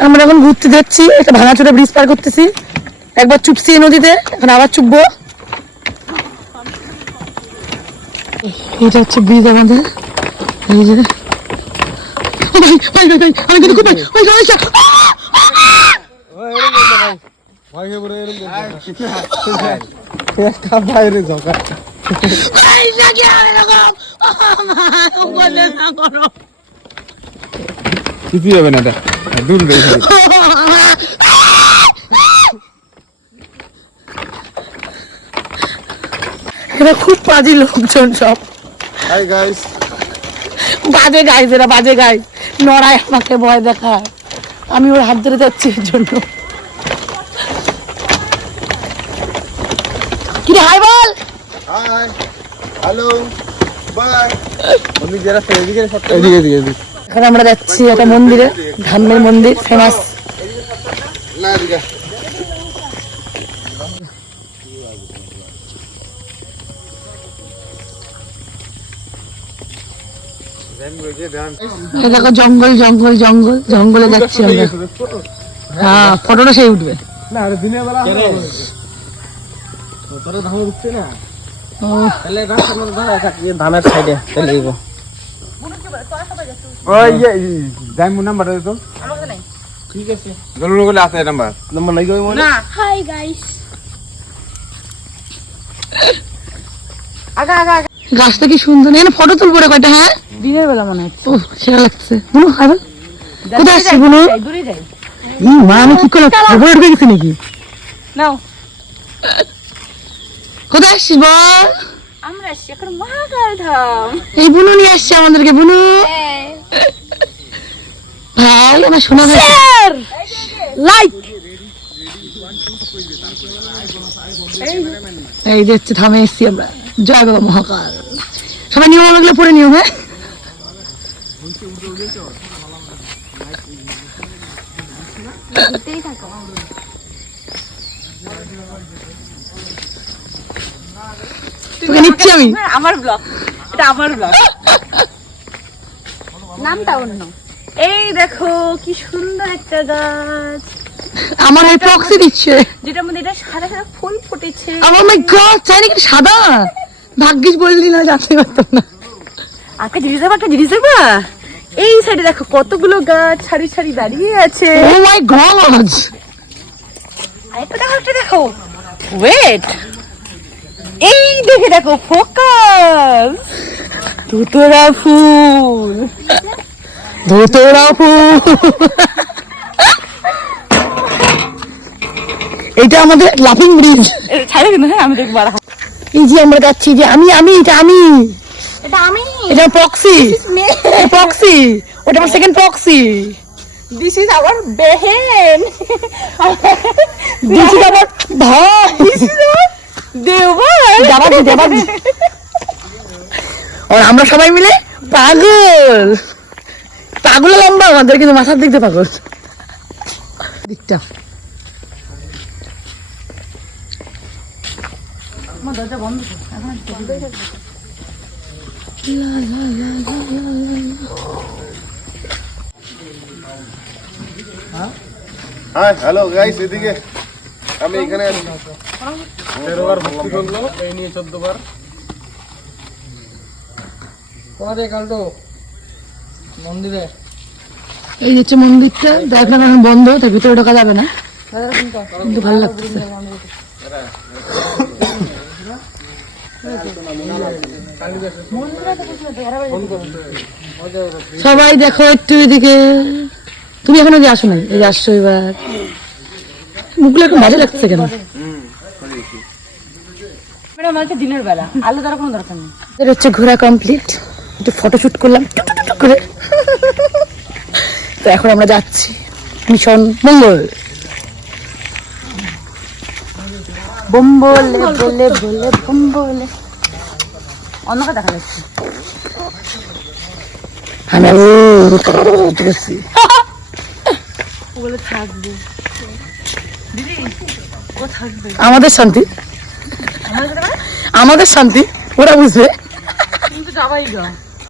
আমরা এখন ঘুরতে যাচ্ছি একটা ভাঙাচোরা ব্রিজ পার করতেছি একবার চুপছি নদীতে এখন আবার চুপবো এটা হচ্ছে ব্রিজ আমাদের এই যে। কিছুই হবে না এটা দূর রয়েছে এরা খুব বাজে লোকজন সব। হাই গাইস বাজে গাইজ এরা বাজে গাইজ নড়ায় আমাকে ভয় দেখায়। আমি ওর হাত ধরে যাচ্ছি এর জন্য। কি রে, হাই বল। হাই হ্যালো বাই আমি যারা এদিকে এদিকে এদিকে এদিকে। এখন আমরা যাচ্ছি একটা মন্দিরে ধামের মন্দির ফেমাস দেখো জঙ্গল জঙ্গল জঙ্গল জঙ্গলে যাচ্ছি আমরা। হ্যাঁ ফটোটা সেই উঠবে। না। আরে দিনের বেলা ধান উঠছে না ধানের সাইডে চলে যাব ওই নাম্বার দে তো। নাই। ঠিক আছে। আছে নাম্বার। নাম্বার নাই গই মনে হাই গাইস গাছটা কি সুন্দর। এখানে ফটো তুলবো রে কয়টা হ্যাঁ? দিনের বেলা মনে হচ্ছে। ও সেরা লাগছে। বুনু খাবে কোথায় আসছি বুনু দূরে যাই ই, মা আমি কি করে খবর ঢুকে গেছি নাকি? নাও। কোথায় আসছি বল? আমরা আসছি এখন মহাকাল ধাম। এই বুনু নিয়ে আসছে আমাদেরকে বুনু। ভাই আমার শোনা গেছে লাইক! এই যে থামে এসছি আমরা। জয় বাবা মহাকাল। সবাই নিয়ম লাগলে পড়ে নিয়ম হ্যাঁ? তোকে নিচ্ছি আমি। আমার ব্লগ এটা আমার ব্লগ নামটা অন্য। এই দেখো কি সুন্দর একটা গাছ। আমার এই প্রক্সি দিচ্ছে। যেটার মধ্যে এটা সাদা সাদা ফুল ফুটেছে। আমার মাই গড চাই নাকি সাদা? ভাগ্যিস বললি না জানতে পারতাম না। একটা জিনিস দেবো একটা জিনিস দেবো এই সাইডে দেখো কতগুলো গাছ সারি সারি দাঁড়িয়ে আছে। ও মাই গড আরেকটা একটা দেখো ওয়েট এই দেখে দেখো ফোকাস। ধুতরা ফুল। ধুতরা ফুল। এটা আমাদের লাফিং ব্রিজ। এটা ছাড়ে কিন্তু হ্যাঁ আমি দেখব আর। এই যে আমরা যাচ্ছি যে আমি আমি এটা আমি। এটা আমি। এটা প্রক্সি প্রক্সি ওটা আমার second proxy this is our বেহেন দিছি আমার ভাই। দেওয়ার যাবাদি যাবাদি আর আমরা সবাই মিলে? পাগল। পাগল লম্বা আমাদের কিন্তু মাথার দিক দিয়ে পাগল। দিকটা। হাই হ্যালো গাইস এদিকে। আমি এখানে আছি। তেরো বার ভক্তি করল এই নিয়ে চোদ্দ বার কোথায় কালটো? মন্দিরে? এই হচ্ছে মন্দিরটা দেখলাম এখন বন্ধ তার ভিতরে ঢোকা যাবে না। কিন্তু ভালো লাগতেছে। সবাই দেখো একটু এদিকে। তুমি এখনও যে আসো নাই? এই যে আসছো এবার। মুখগুলো এখন ভালো লাগছে কেন? ম্যাডাম একটা দিনের বেলা। আলো দ্বারা কোনো দরকার নেই। হচ্ছে ঘোরা কমপ্লিট একটু ফটোশুট করলাম করে। তো এখন আমরা যাচ্ছি মিশন মঙ্গল। বম্বলে বলে বলে বম্বলে। অন্যকে দেখা যাচ্ছে। আমি ও করছি থাকবে। দিদি ও থাকবে। আমাদের শান্তি। আমাদের শান্তি ওরা বুঝবে। কিন্তু যাবাই গা